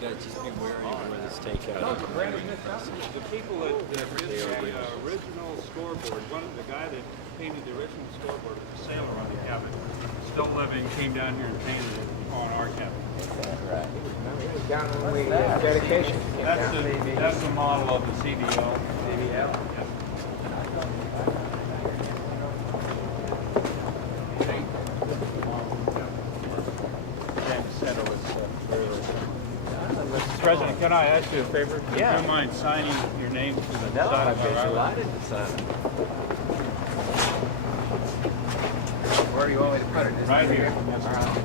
got to just be wary of where this takeout is. The people that did the original scoreboard, the guy that painted the original scoreboard was a sailor on the cabin. Still living, came down here and painted it on our cabin. Right. He was down when we dedication. That's the model of the CDL. CDL. Mr. President, can I ask you a favor? Yeah. Would you mind signing your name to the No, side I'd of be our delighted to sign it. Where do you want me to put it? Right here. All right.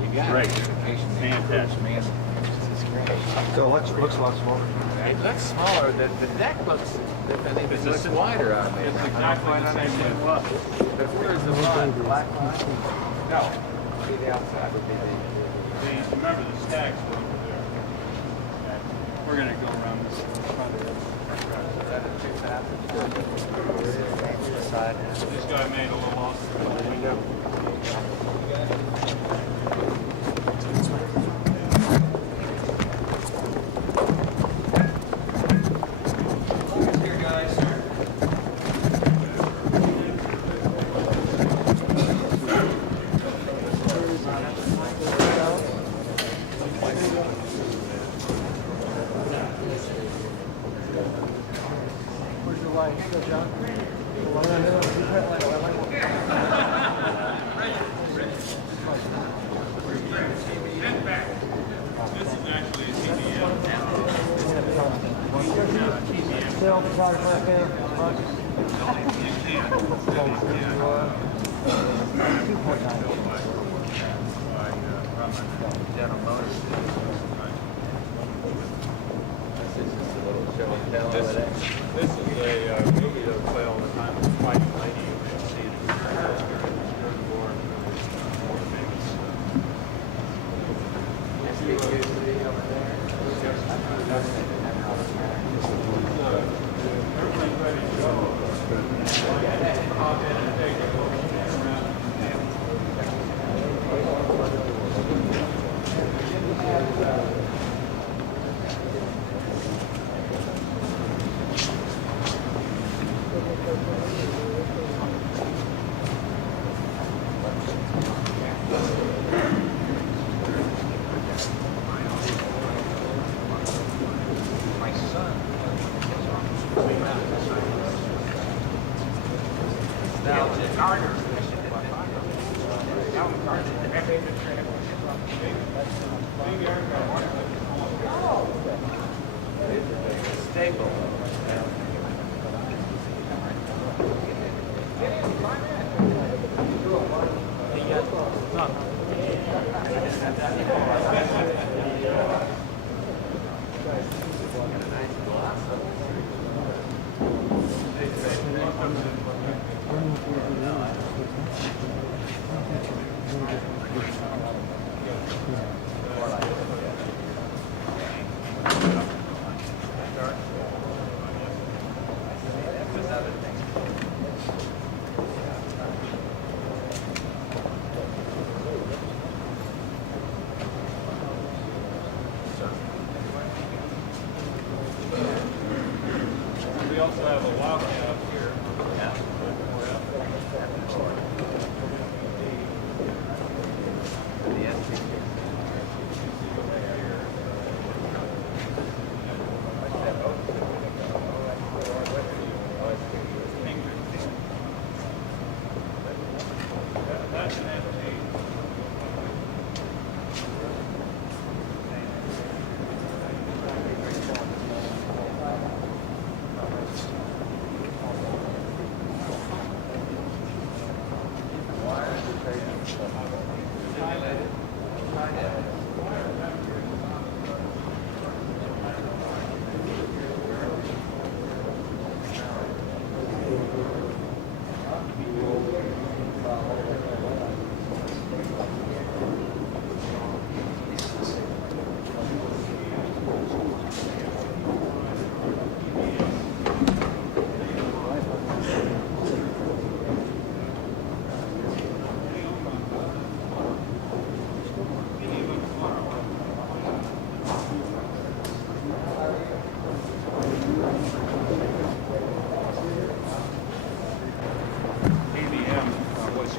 You got Great. it. Fantastic. Man, this is great. So it looks a lot smaller. It looks smaller. The deck looks, I think it looks wider on me. It's exactly the same thing. But where's the line? Black line? No. See the outside would be the... Remember the stacks were over there. We're going to go around this front of it. Is that a 2000? This guy made a little off. This is a movie that would play all the time. It's Fight Lady. You may see it. More famous. Everybody's ready to go.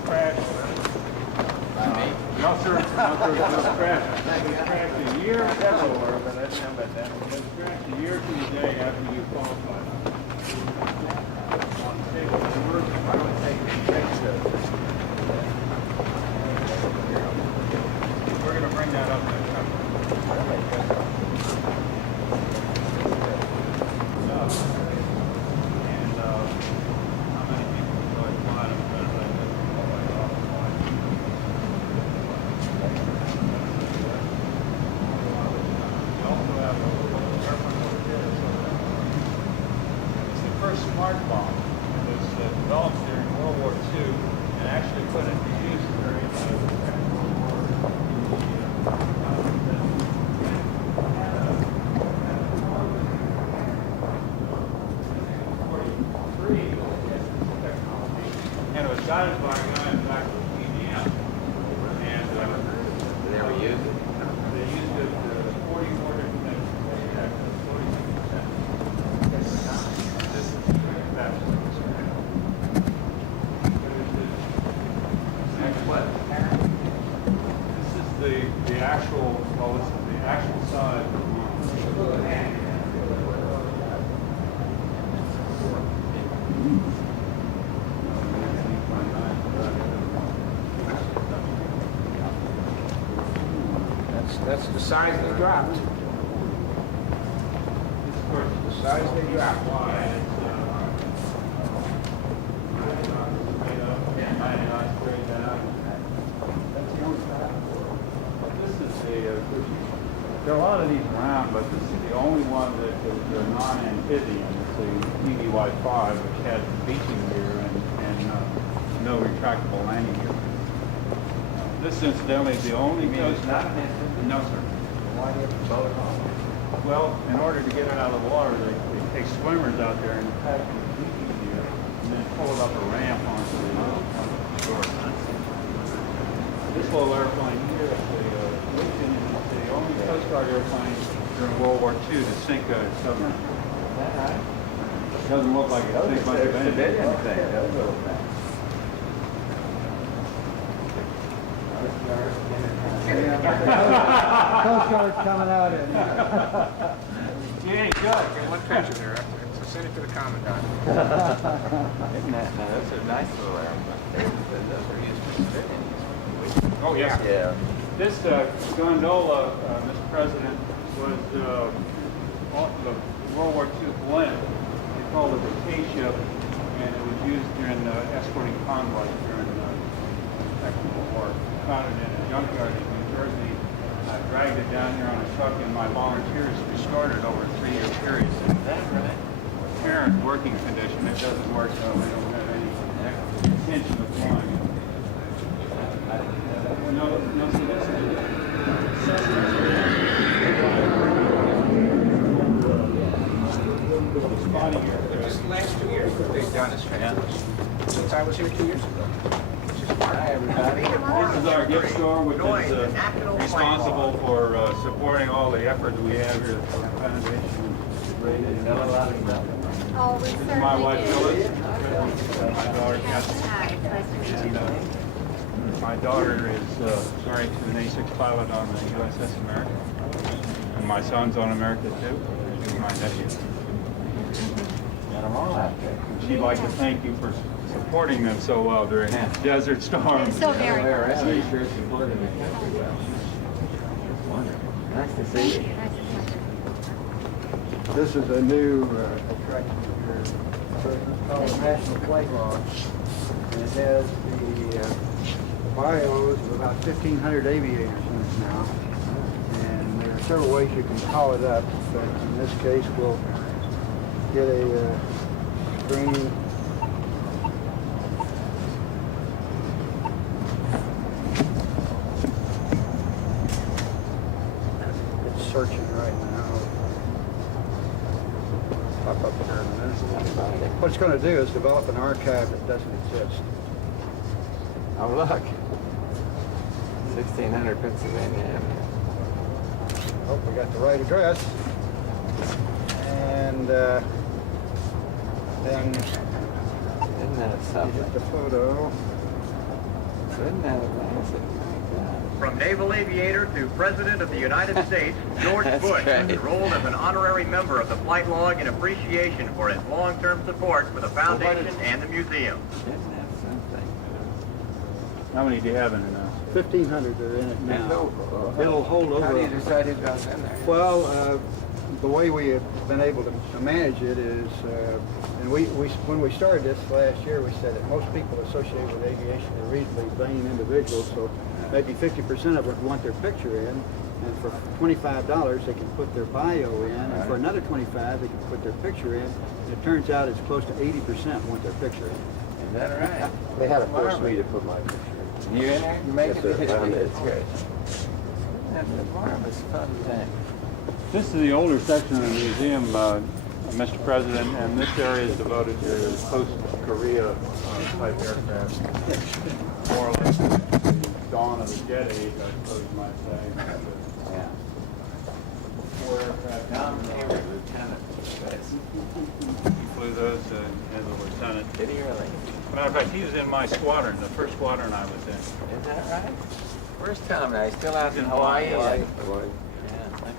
crashed. No, sir. No, sir. It was crashed. It was crashed a year everywhere, but that's not about that. It was crashed a year to the day after you qualified. I don't take pictures. We're going to bring that up next time. And how many people really fly them? We also have a little airplane over here. It's the first smart bomb. It was developed during World War II and actually put into use during the Second World War. And it was guided by a guy in fact from PDM. And They never used it. they used it 44 different things. 46%. This is next what? This is the actual, well, this is the actual size of the bomb. That's the size they dropped. The size they dropped. There are a lot of these around, but this is the only one that is non-amphibian. It's the EDY-5, which has beaching gear and no retractable landing gear. This incidentally is the only coast. Not an amphibian? No, sir. Why do you have to blow it off? Well, in order to get it out of the water, they take swimmers out there and pack it in beaching gear and then pull it up a ramp onto the shore. This little airplane here is the only Coast Guard airplane during World War II to sink a submarine. It doesn't look like it sinks much of anything. Those little things. Coast Guard's coming out in. You ain't good. Get one picture there after. So send it to the Commandant. Isn't that? No, that's a nice little airplane. Those are used for civilians. Oh, yes. Yeah. This gondola, Mr. President, was the World War II blend. They called it the K-ship, and it was used during escorting convoys during the Second World War. Found it in a junkyard in New Jersey. I dragged it down here on a truck, and my volunteers restored it over a 3-year period. Is that right? Current working condition. It doesn't work, so we don't have any intention of flying it. No solicited. Spotting here. Just the last 2 years they've done this transfer. Since I was here 2 years ago. Hi, everybody. This is our gift store, which is responsible for supporting all the effort that we have here for renovation. Oh, we This is certainly my wife, do. Phyllis, my daughter, Kathy. Hi, nice to meet you. And my daughter is married to an A6 pilot on the USS America. And my son's on America too. She's my nephew. Got them all out there. She'd like to thank you for supporting them so well during Desert Storm. It's so very much. You sure supported the country well. Wonderful. Nice to see you. Nice to meet you. This is a new attraction here. It's called the National Flag Launch. And it has the bios of about 1,500 aviators in it now. And there are several ways you can call it up, but in this case we'll get a screen. It's searching right now. Pop up here in a minute. What it's going to do is develop an archive that doesn't exist. Oh, look. 1600 Pennsylvania Avenue. Hope we got the right address. And then Isn't that you something? hit the photo. Isn't that amazing? From naval aviator to President of the United States, George That's Bush great. was enrolled as an honorary member of the Flight Log in appreciation for his long-term support for the foundation and the museum. Isn't that something? How many do you have in it now? 1,500 are in it now. It'll hold How do you over. decide who goes in there? Well, the way we have been able to manage it is, and when we started this last year, we said that most people associated with aviation are reasonably vain individuals, so maybe 50% of them want their picture in, and for $25 they can put their bio in, and for another $25 they can put their picture in, and it turns out it's close to 80% want their picture in. Is that right? They had to force me to put my picture in. You in there? You make Yes, it? sir. I'm in. It's good. That's a marvelous fun thing. This is the older section of the museum, Mr. President, and this area is devoted to post-Korea type aircraft. More or less the dawn of the jet age, I suppose you might say. Yeah. 4 aircraft. Tom Hayward, Lieutenant. He flew those as a lieutenant. Did he really? Matter of fact, he was in my squadron, the first squadron I was in. Is that right? Where's Tom now? He's still out in Hawaii? Hawaii. Hawaii. Yeah, I know.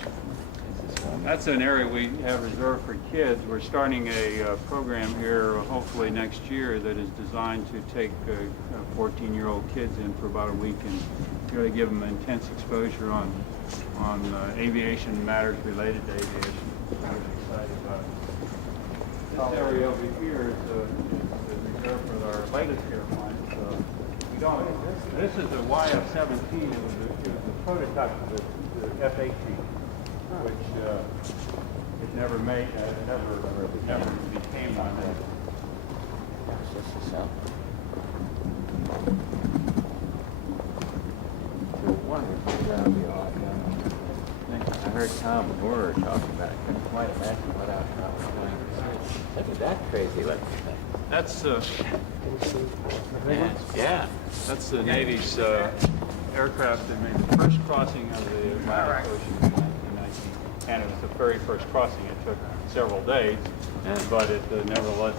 This is wonderful. That's an area we have reserved for kids. We're starting a program here, hopefully next year, that is designed to take 14-year-old kids in for about a week and really give them intense exposure on aviation matters related to aviation. I'm really excited about it. This area over here is reserved for our latest airplane. This is a YF-17. It was a prototype of the F-18, which it never made, never became one. This is something. It's a wonderful job you all done. I heard Tom and Moore talking about it. Couldn't quite imagine what I was going to say. Look at that crazy looking thing. That's Yeah. that's the Navy's aircraft that made the first crossing of the Atlantic Ocean in 1919, and it was the very first crossing. It took several days, but it nevertheless.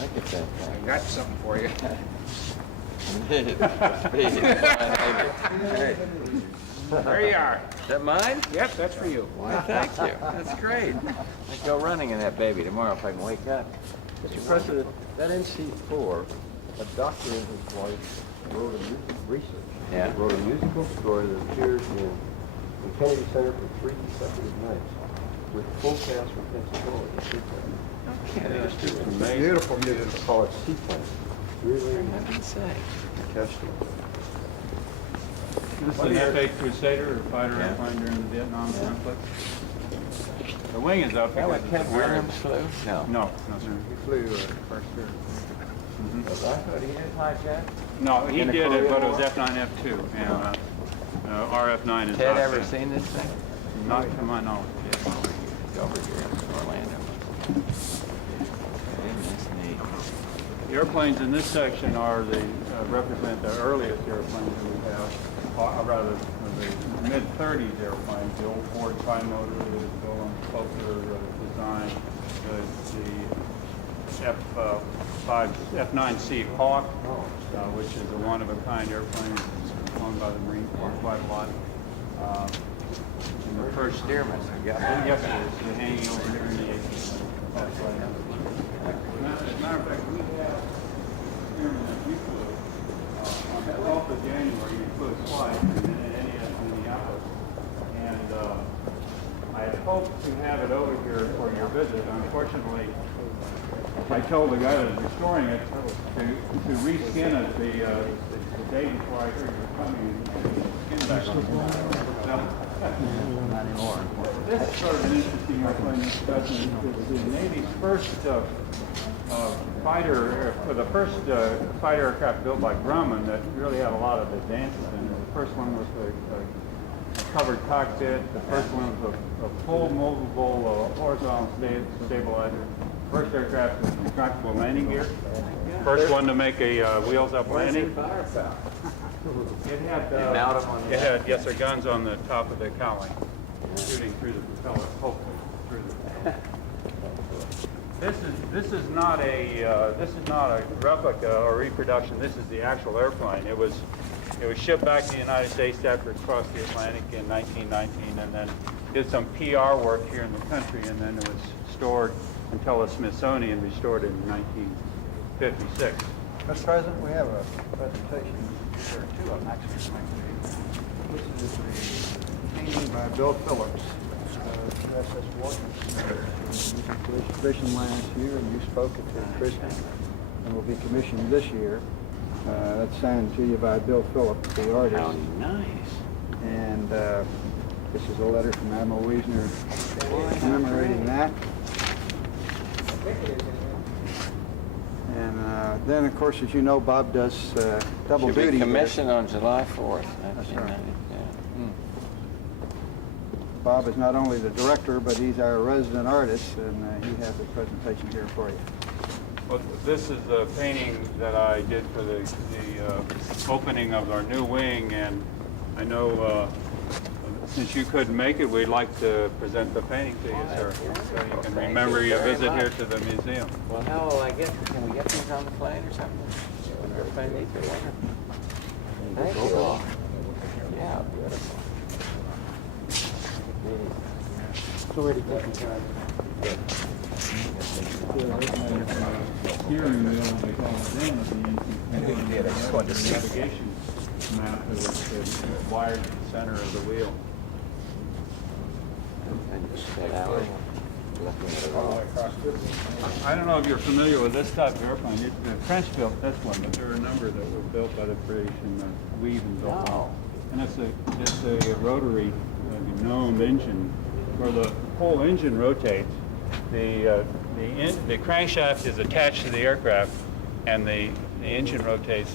Look at that thing. I got something for you. There you are. Is that mine? Yep, that's for you. Why, thank you. That's great. I'll go running in that baby tomorrow if I can wake up. Mr. President, that NC-4, a doctor and his wife wrote a music research. Yeah. Wrote a musical score that appeared in Kennedy Center for 3 consecutive nights with full cast from Pensacola. Okay. Beautiful music. They call it Seaplane. Really Heaven's sake. fantastic. This is an F-8 Crusader, a fighter Yeah. airplane during the Vietnam conflict. The wing is up That because what it's Kent a weird- Williams flew? No. No, sir. He flew First year. I thought he did hijack. No, he In the did it, Korean but it was War? F9, F2, and our F9 is Ted not ever that. seen this thing? Not to my knowledge. It's over here in Orlando. Isn't this neat? The airplanes in this section are represent the earliest airplanes that we have, or rather the mid-30s airplanes, the old Ford tri-motor, the Golem Fokker design, the F9C Hawk, which is a one-of-a-kind airplane owned by the Marine Corps quite a lot. And the first Stearman, you got one? Yes, it is. It's hanging over here in the 18th. As a matter of fact, we have here in the on the 12th of January, you flew a flight in Minneapolis. And I had hoped to have it over here for your visit. Unfortunately, I told the guy that was restoring it to reskin it the day before I heard you were coming and skin back on. Not anymore. This is sort of an interesting airplane discussion. It's the Navy's first fighter, the first fighter aircraft built by Grumman that really had a lot of advances in it. The first one was a covered cockpit. The first one was a full movable horizontal stabilizer. First aircraft with retractable landing gear. First one to make a wheels-up landing. It had, yes, sir, guns on the top of the cowling, shooting through the propeller, hopefully through the. This is not a replica or reproduction. This is the actual airplane. It was shipped back to the United States after it crossed the Atlantic in 1919, and then did some PR work here in the country, and then it was stored until the Smithsonian restored it in 1956. Mr. President, we have a presentation, or two of them actually. This is a painting by Bill Phillips, USS Washington. You was commissioned last year, and you spoke at the christening, and will be commissioned this year. That's signed to you by Bill Phillips, the artist. How nice. And this is a letter from Admiral Wiesner commemorating that. And then, of course, as you know, Bob does double Should duty. be commissioned on July 4th. That's right. Yeah. Bob is not only the director, but he's our resident artist, and he has a presentation here for you. Well, this is the painting that I did for the opening of our new wing, and I know since you couldn't make it, we'd like to present the painting to you, sir, so you can remember your visit here to the museum. Well, how will I get? Can we get these on the plane or something? Or plane these or whatever? Thank you. Yeah, beautiful. So ready to go. Steering wheel, they call it then, of the navigation map that was wired to the center of the wheel. I don't know if you're familiar with this type of airplane. The French built this one, but there are a number that were built by the British, and we even built one. And it's a rotary gnome engine where the whole engine rotates. The crankshaft is attached to the aircraft, and the engine rotates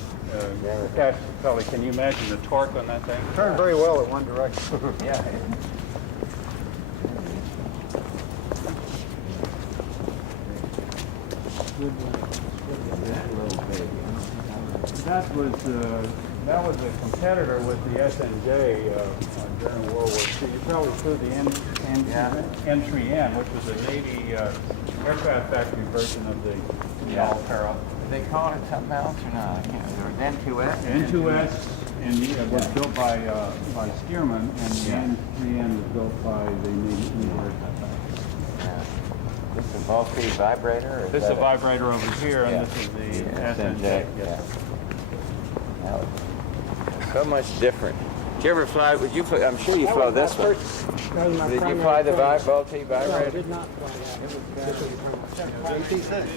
attached to the belly. Can you imagine the torque on that thing? Turned very well in one direction. Yeah. That was a competitor with the SNJ during World War II. You probably flew the N3N, which was a Navy aircraft factory version of the Alpera. They call it something else or not? I can't remember. N2S? N2S and was built by Stearman, and the N3N was built by the Navy aircraft factory. Yeah. This is a bulky vibrator? This is a vibrator over here, and this is the SNJ. Yeah. So much different. Did you ever fly? Would you fly? I'm sure you flew this one. Did you fly the bulky vibrator? No, I did not fly that.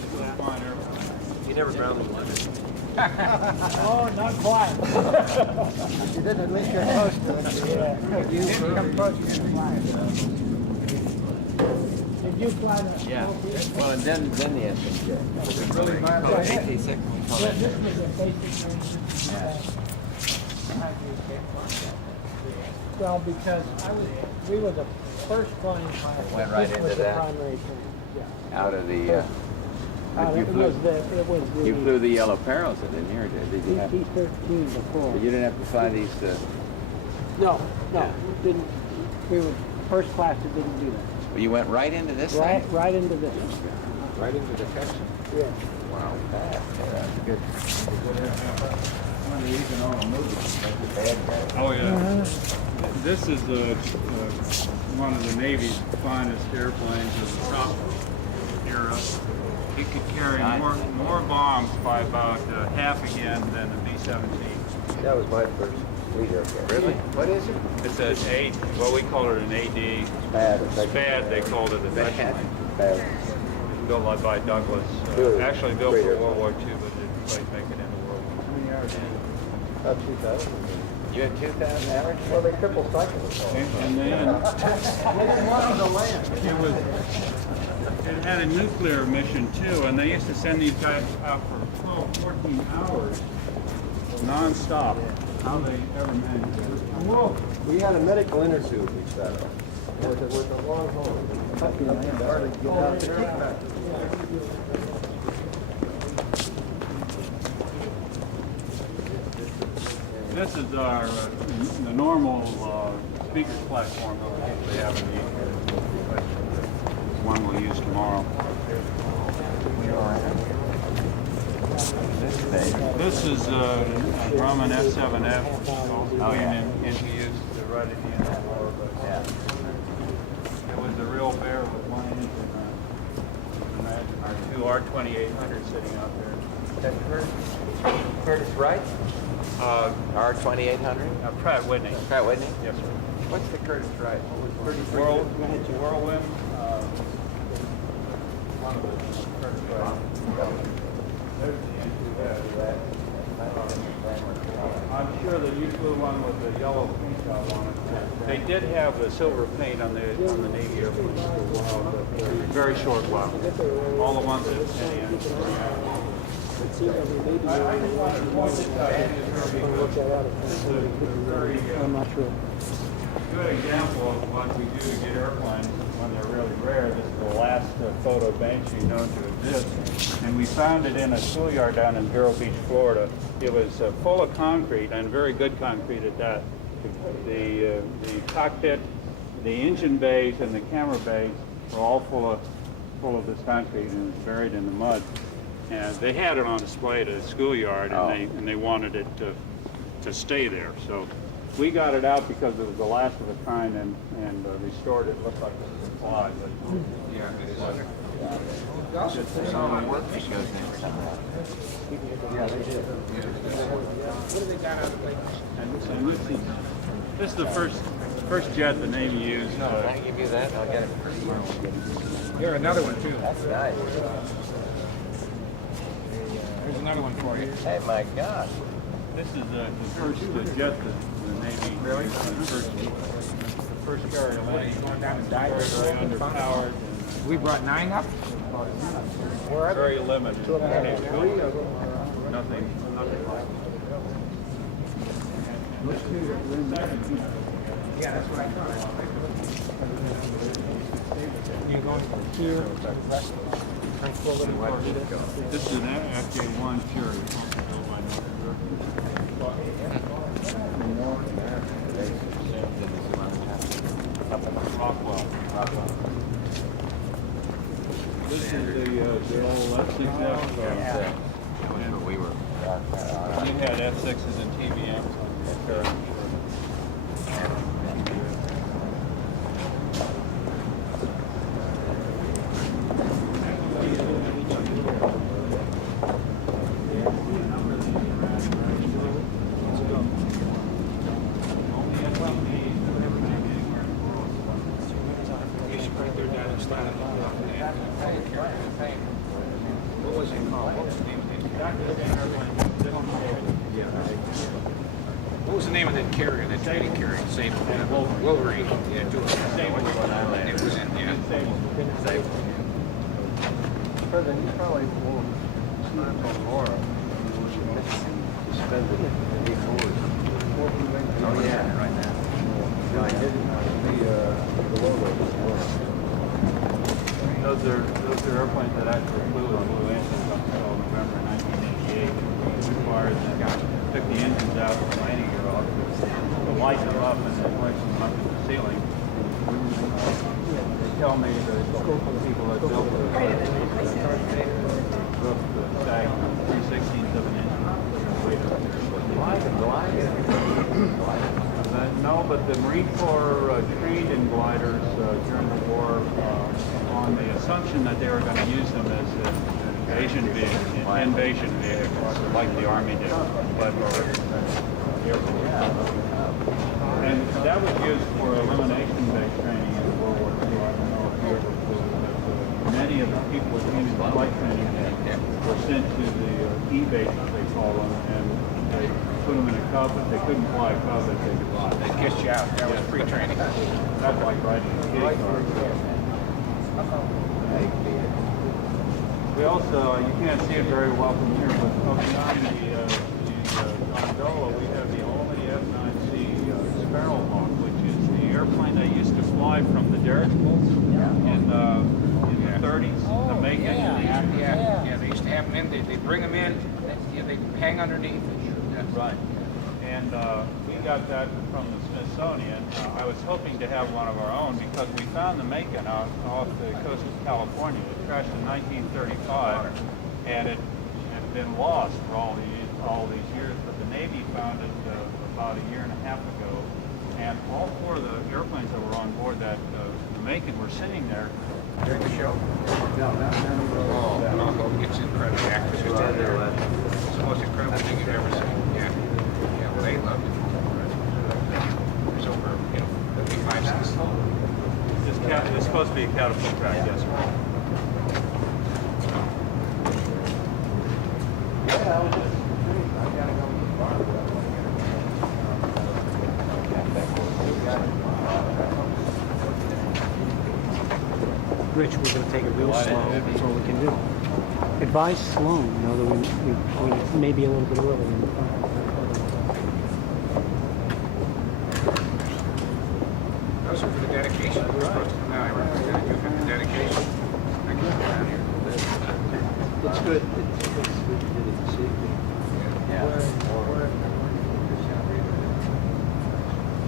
You never ground in London. Oh, not quite. You didn't, at least get close to it. Yeah. You come close, you can fly it. Did you fly the? Yeah. Well, and then the SNJ. Really bad. Oh, AT6. We call Well, that. this was a basic range. Well, because we were the first flying pilot. Went right This into was the that. primary thing. Yeah. Out of the. You flew the Yellow Perils, didn't you? Or did you have? T-13 before. You didn't have to fly these. No, didn't. We were first class that didn't do that. Well, you went right into this thing? Right into this. Right into the Texan. Yeah. Wow. That's good. Oh, yeah. This is one of the Navy's finest airplanes of the top era. It could carry more bombs by about half again than the B-17. That was my first fleet aircraft. Really? What is it? It's an well, we call it an AD. SPAD, they called it affectionately. Built by Douglas. Actually built Great for airplane. World War II, but didn't quite make it into World War II. About 2,000. You had 2,000 average? Well, they triple cycle us all. And then it had a nuclear mission too, and they used to send these guys out for 12, 14 hours non-stop. How they ever managed it. Whoa. We had a medical inner tube we set up with a long hole. This is our the normal speakers platform that we usually have in the one we'll use tomorrow. This thing. This is a Grumman F7F. Oh, yeah. And he used right at the end of the war. But Yeah. it was a real bear with one engine. Imagine our two R2800 sitting out there. Is that Curtis Wright? R2800? Pratt Whitney. Pratt Whitney? Yes, sir. What's the Curtis Wright? Whirlwind. One of the Curtis Wright. There's the engine there. I'm sure the you flew one with the yellow paint job on it. They did have the silver paint on the Navy airplanes for a while, but very short while. All the ones that It seems like we may be I just wanted to point this out here look because that out. this is a very I'm not sure. good example of what we do to get airplanes when they're really rare. This is the last photo Banshee known to exist. And we found it in a schoolyard down in Vero Beach, Florida. It was full of concrete, and very good concrete at that. The cockpit, the engine bays, and the camera bays were all full of this concrete, and it was buried in the mud. And they had it on display at a schoolyard, and they wanted it to stay there. So we got it out because it was the last of its kind, and restored it. Looked like it was a quad, but Yeah, it is. There's all the work that goes into something. Yeah, they did. and this is the first jet the Navy used. Can I give you that? I'll get it for you. Here, another one too. That's nice. Here's another one for you. Hey, my gosh. This is the first jet that the Navy really the first carrier What, are you landing. going down and die? Very underpowered We brought 9 up. and very limited. Nothing like it. Yeah, that's what I thought. You going from here to the rest of This is an FJ1 Fury. Rockwell. This is the old F6F. We were. You had F6s and TBMs on the What was it called? What was the name of it? What was the name of that carrier, that training carrier? Same Wolverine. Yeah, do it. It was in, yeah. President, you probably won't sign on Laura. You was suspended in A4s. Oh, yeah, right now. No, I didn't. The logo was Laura. Those are airplanes that actually flew with blue engines up until November 1988. It required that took the engines out of the landing gear off to light them up and then place them up in the ceiling. They tell me the people that built the SAG 3/16 of an engine. No, but the Marine Corps trained in gliders during the war on the assumption that they were going to use them as invasion vehicles, like the Army did. But and that was used for elimination-based training in World War II. I don't know if you ever flew it, but many of the people who came into flight training were sent to the E-bases, they call them, and they put them in a Cub, but they couldn't fly a Cub if they could fly. They kissed you out. That was pre-training. That's like riding a skate car. We also, you can't see it very well from here, but up behind the gondola, we have the only F9C Sparrowhawk, which is the airplane they used to fly from the dirigibles in the 30s. The Macon. Yeah. They used to have them in. They bring them in. They hang underneath. Right. And we got that from the Smithsonian. I was hoping to have one of our own because we found the Macon out off the coast of California. It crashed in 1935, and it had been lost for all these years. But the Navy found it about a year and a half ago, and all four of the airplanes that were on board that the Macon were sitting there. During the show? No, not Oh, it's incredible. Actors who did there. It's the most incredible thing you've ever seen. Yeah. Yeah, well, they loved it. There's over, 55 cents. It's supposed to be a catapult track, yes. Rich, we're gonna take it real slow, that's all we can do. Advise slow, that we may be a little bit early. Those are for the dedication. We're supposed to come out. I remember that. You for the dedication. I can come down here. It's good. It's good to get it to see.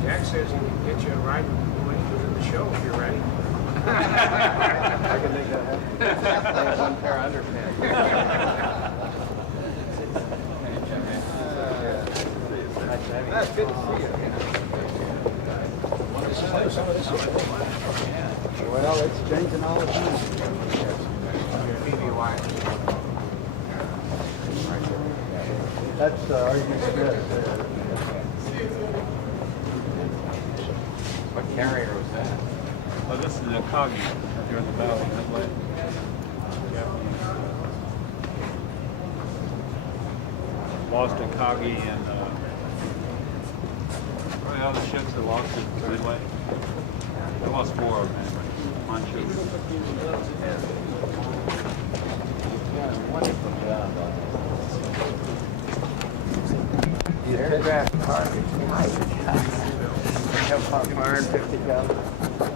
Jack says he can get you a ride with the Blue Angels in the show if you're ready. I can make that happen. One pair of underpants. That's good to see you. Well, it's changing all the time. That's R.U. Smith. What carrier was that? Oh, this is a Kagi here in the valley. Midway. Lost a Kagi and the other ships that lost it Midway. I lost 4 of them. One ship. Wonderful job on The aircraft target. 150 gallons.